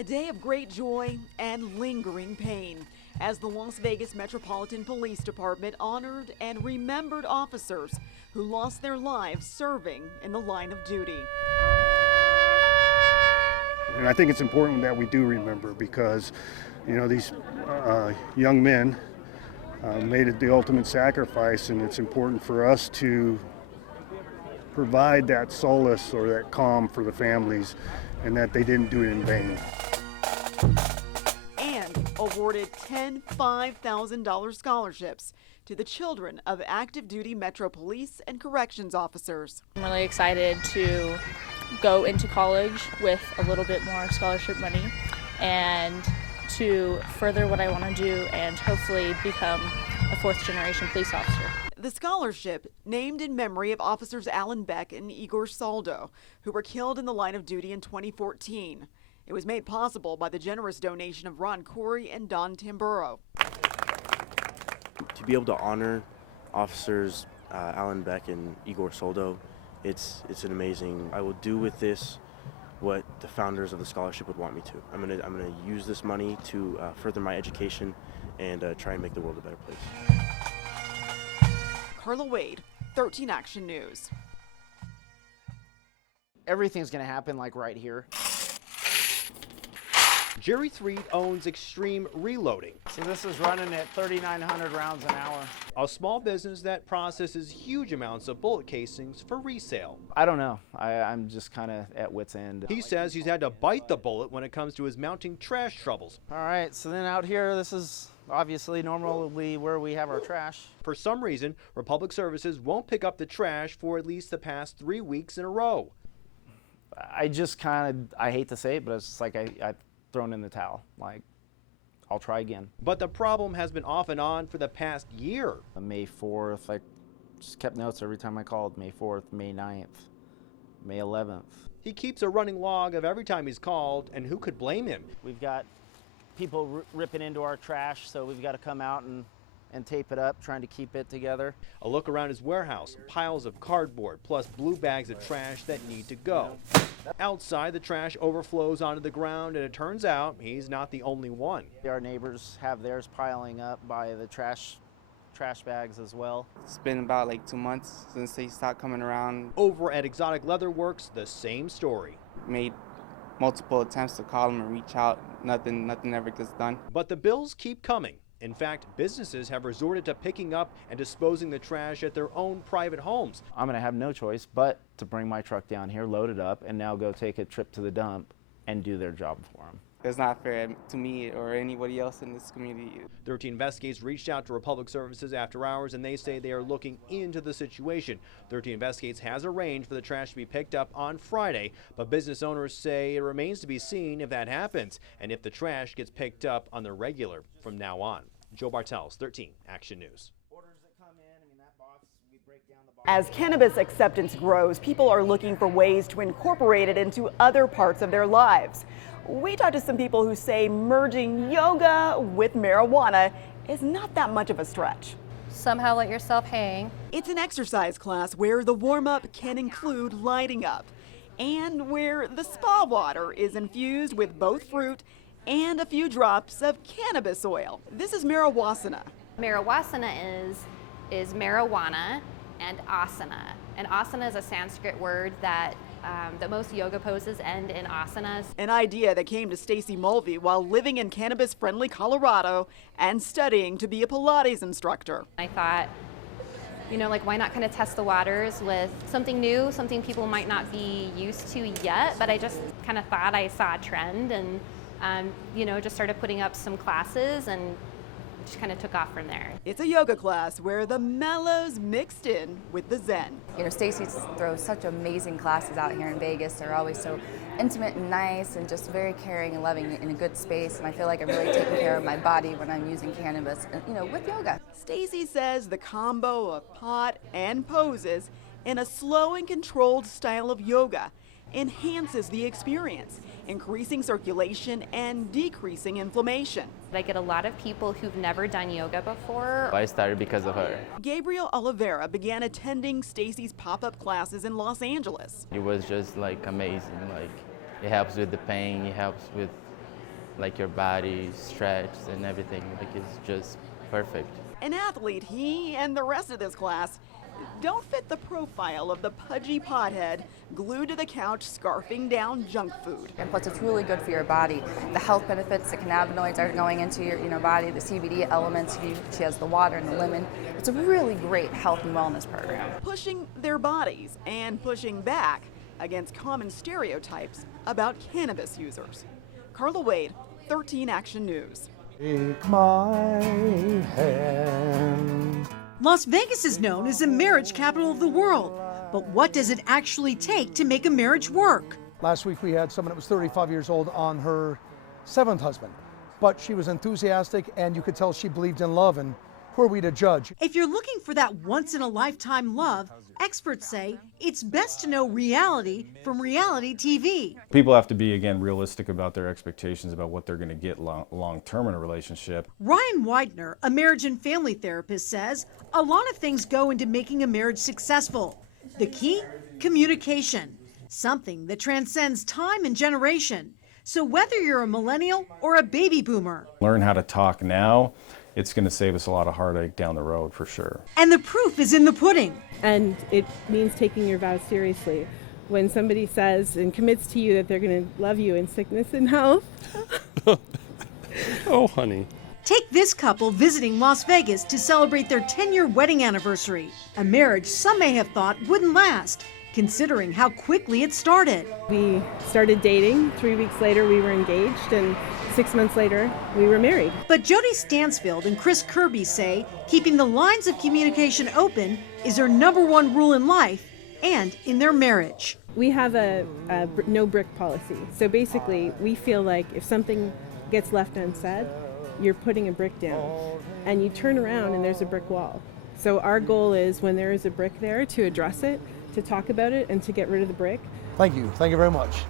A day of great joy and lingering pain as the Las Vegas Metropolitan Police Department honored and remembered officers who lost their lives serving in the line of duty. And I think it's important that we do remember because, you know, these young men made it the ultimate sacrifice, and it's important for us to provide that solace or that calm for the families and that they didn't do it in vain. And awarded 10 $5,000 scholarships to the children of active duty Metro Police and Corrections officers. I'm really excited to go into college with a little bit more scholarship money and to further what I want to do and hopefully become a fourth generation police officer. The scholarship, named in memory of officers Alan Beck and Igor Soldo, who were killed in the line of duty in 2014. It was made possible by the generous donation of Ron Corey and Don Tamburo. To be able to honor officers Alan Beck and Igor Soldo, it's an amazing. I will do with this what the founders of the scholarship would want me to. I'm gonna use this money to further my education and try and make the world a better place. Carla Wade, 13 Action News. Everything's gonna happen like right here. Jerry Threed owns Extreme Reloading, So this is running at 3,900 rounds an hour. a small business that processes huge amounts of bullet casings for resale. I don't know. I'm just kind of at wit's end. He says he's had to bite the bullet when it comes to his mounting trash troubles. All right, so then out here, this is obviously normally where we have our trash. For some reason, Republic Services won't pick up the trash for at least the past 3 weeks in a row. I just I hate to say it, but it's just like I've thrown in the towel. Like, I'll try again. But the problem has been off and on for the past year. May 4th, I just kept notes every time I called. May 4th, May 9th, May 11th. He keeps a running log of every time he's called, and who could blame him? We've got people ripping into our trash, so we've got to come out and tape it up, trying to keep it together. A look around his warehouse, piles of cardboard, plus blue bags of trash that need to go. Outside, the trash overflows onto the ground, and it turns out he's not the only one. Our neighbors have theirs piling up by the trash bags as well. It's been about like 2 months since they stopped coming around. Over at Exotic Leather Works, the same story. Made multiple attempts to call them and reach out. Nothing ever gets done. But the bills keep coming. In fact, businesses have resorted to picking up and disposing the trash at their own private homes. I'm going to have no choice but to bring my truck down here, load it up, and now go take a trip to the dump and do their job for them. It's not fair to me or anybody else in this community. 13 Investigates reached out to Republic Services after hours, and they say they are looking into the situation. 13 Investigates has arranged for the trash to be picked up on Friday, but business owners say it remains to be seen if that happens and if the trash gets picked up on the regular from now on. Joe Bartels, 13 Action News. As cannabis acceptance grows, people are looking for ways to incorporate it into other parts of their lives. We talked to some people who say merging yoga with marijuana is not that much of a stretch. Somehow let yourself hang. It's an exercise class where the warm-up can include lighting up and where the spa water is infused with both fruit and a few drops of cannabis oil. This is Marawasana. Marawasana is marijuana and asana. And asana is a Sanskrit word that most yoga poses end in asanas. An idea that came to Stacy Mulvey while living in cannabis-friendly Colorado and studying to be a Pilates instructor. I thought, why not kind of test the waters with something new, something people might not be used to yet, but I just kind of thought I saw a trend and, just started putting up some classes and just kind of took off from there. It's a yoga class where the mellows mixed in with the zen. Stacy throws such amazing classes out here in Vegas. They're always so intimate and nice and just very caring and loving in a good space. And I feel like I'm really taking care of my body when I'm using cannabis, with yoga. Stacy says the combo of pot and poses in a slow and controlled style of yoga enhances the experience, increasing circulation and decreasing inflammation. I get a lot of people who've never done yoga before. I started because of her. Gabriel Oliveira began attending Stacy's pop-up classes in Los Angeles. It was just amazing. It helps with the pain, it helps with like your body stretch and everything. Like it's just perfect. An athlete, he and the rest of this class don't fit the profile of the pudgy pothead glued to the couch scarfing down junk food. And plus, it's really good for your body. The health benefits, the cannabinoids are going into your body, the CBD elements. She has the water and the lemon. It's a really great health and wellness program. Pushing their bodies and pushing back against common stereotypes about cannabis users. Carla Wade, 13 Action News. Take my hand. Las Vegas is known as the marriage capital of the world, but what does it actually take to make a marriage work? Last week we had someone that was 35 years old on her 7th husband, but she was enthusiastic and you could tell she believed in love, and who are we to judge? If you're looking for that once-in-a-lifetime love, experts say it's best to know reality from reality TV. People have to be, again, realistic about their expectations about what they're going to get long-term in a relationship. Ryan Widener, a marriage and family therapist, says a lot of things go into making a marriage successful. The key? Communication, something that transcends time and generation. So whether you're a millennial or a baby boomer, Learn how to talk now. It's going to save us a lot of heartache down the road for sure. and the proof is in the pudding. And it means taking your vows seriously. When somebody says and commits to you that they're going to love you in sickness and health. Oh, honey. Take this couple visiting Las Vegas to celebrate their 10-year wedding anniversary, a marriage some may have thought wouldn't last, considering how quickly it started. We started dating. 3 weeks later, we were engaged. And 6 months later, we were married. But Jody Stansfield and Chris Kirby say keeping the lines of communication open is their #1 rule in life and in their marriage. We have a no brick policy. So basically, we feel like if something gets left unsaid, you're putting a brick down. And you turn around and there's a brick wall. So our goal is when there is a brick there to address it, to talk about it, and to get rid of the brick. Thank you very much.